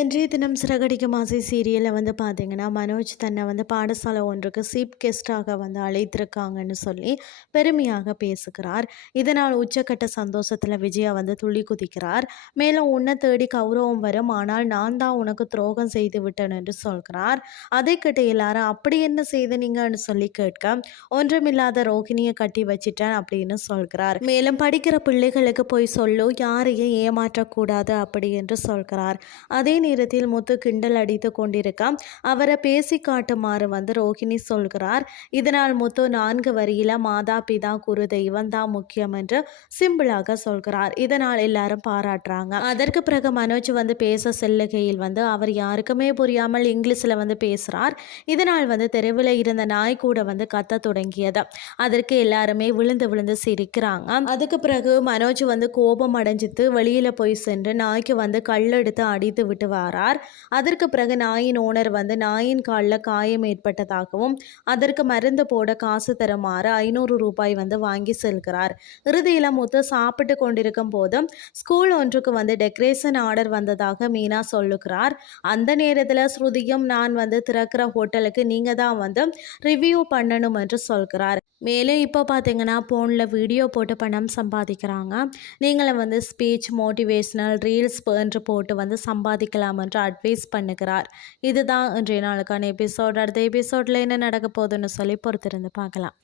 இன்றைய தினம் சிறகடிக்க மாசி சீரியலில் வந்து பார்த்தீங்கன்னா மனோஜ் தன்னை வந்து பாடசாலை ஒன்றுக்கு சீப் கெஸ்டாக வந்து அழைத்திருக்காங்கன்னு சொல்லி பெருமையாக பேசுகிறார். இதனால் உச்சக்கட்ட சந்தோஷத்தில் விஜயா வந்து துள்ளி குதிக்கிறார். மேலும் உன்னை தேடி கௌரவம் வரும் ஆனால் நான் தான் உனக்கு துரோகம் செய்து விட்டேன் என்று சொல்கிறார். அதை கேட்ட எல்லாரும் அப்படி என்ன செய்தனீங்கன்னு சொல்லி கேட்க ஒன்றுமில்லாத ரோகிணியை கட்டி வச்சிட்டேன் அப்படின்னு சொல்கிறார். மேலும் படிக்கிற பிள்ளைகளுக்கு போய் சொல்லு யாரையும் ஏமாற்றக்கூடாது அப்படி என்று சொல்கிறார். அதே நேரத்தில் முத்து கிண்டல் அடித்து கொண்டிருக்க அவரை பேசி காட்டுமாறு வந்து ரோஹிணி சொல்கிறார். இதனால் முத்து நான்கு வரியில மாதா பிதா குரு தெய்வம் தான் முக்கியம் என்று சிம்பிளாக சொல்கிறார். இதனால் எல்லாரும் பாராட்டுறாங்க. அதற்கு பிறகு மனோஜ் வந்து பேச செல்லுகையில் வந்து அவர் யாருக்குமே புரியாமல் இங்கிலீஷில் வந்து பேசுகிறார் இதனால் வந்து தெருவில் இருந்த நாய் கூட வந்து கத்த தொடங்கியது. அதற்கு எல்லாருமே விழுந்து விழுந்து சிரிக்கிறாங்க. அதுக்கு பிறகு மனோஜ் வந்து கோபம் அடைஞ்சித்து வெளியில் போய் சென்று நாய்க்கு வந்து கல்லெடுத்து அடித்து விட்டு வாரார். அதற்கு பிறகு நாயின் ஓனர் வந்து நாயின் காலில் காயம் ஏற்பட்டதாகவும் அதற்கு மருந்து போட காசு தருமாறு ஐநூறு ரூபாய் வந்து வாங்கி செல்கிறார். இறுதியில் முத்து சாப்பிட்டு கொண்டிருக்கும் போது ஸ்கூல் ஒன்றுக்கு வந்து டெக்கரேஷன் ஆர்டர் வந்ததாக மீனா சொல்லுகிறார். அந்த நேரத்தில் ஸ்ருதியும் நான் வந்து திறக்கிற ஹோட்டலுக்கு நீங்கள் தான் வந்து ரிவ்யூ பண்ணணும் என்று சொல்கிறார். மேலே இப்போ பார்த்தீங்கன்னா ஃபோனில் வீடியோ போட்டு பணம் சம்பாதிக்கிறாங்க. நீங்களும் வந்து ஸ்பீச் மோட்டிவேஷனல் ரீல்ஸ் என்று போட்டு வந்து வைக்கலாம் என்று அட்வைஸ் பண்ணுகிறார். இதுதான் இன்றைய நாளுக்கான எபிசோட் அடுத்த எபிசோடில் என்ன நடக்க போகுதுன்னு சொல்லி பொறுத்திருந்து பார்க்கலாம்.